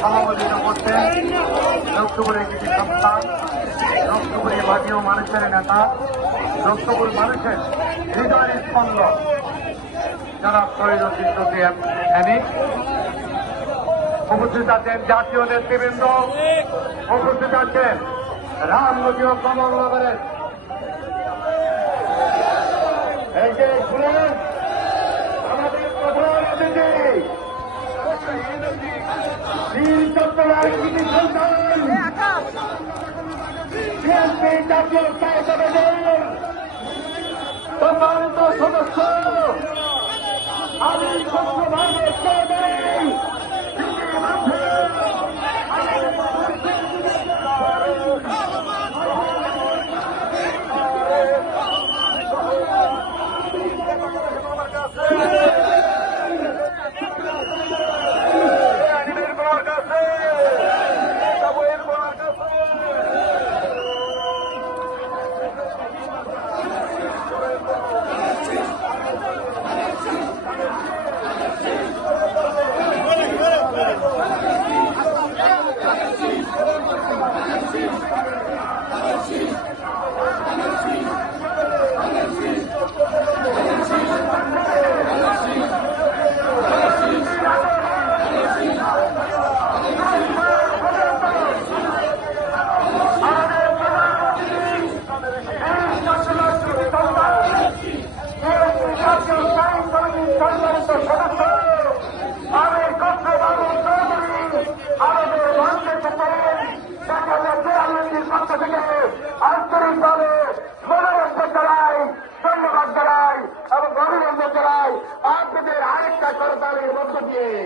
সভাপতিত্ব করছেন লক্ষ্মীপুরের কিছু সন্তান, লক্ষ্মীপুরের মাটি ও মানুষের নেতা, লক্ষ্মীপুর মানুষের হৃদয় স্পন্দন যারা প্রয়োজিত উপস্থিত আছেন জাতীয় নেতৃবৃন্দ, উপস্থিত আছেন রামনদী ও কমলনগরের এই যে আমাদের প্রধান অতিথি বীর চট্টগ্রামের সন্তান বিএনপি জাতীয় স্থায়ী কমিটির সম্মানিত সদস্য আমি চট্টগ্রামের চৌধুরী আন্তরিকভাবে মনোরঞ্জন জানাই, ধন্যবাদ জানাই এবং অভিনন্দন জানাই আপনাদের আরেকটা করতালির মধ্য দিয়ে।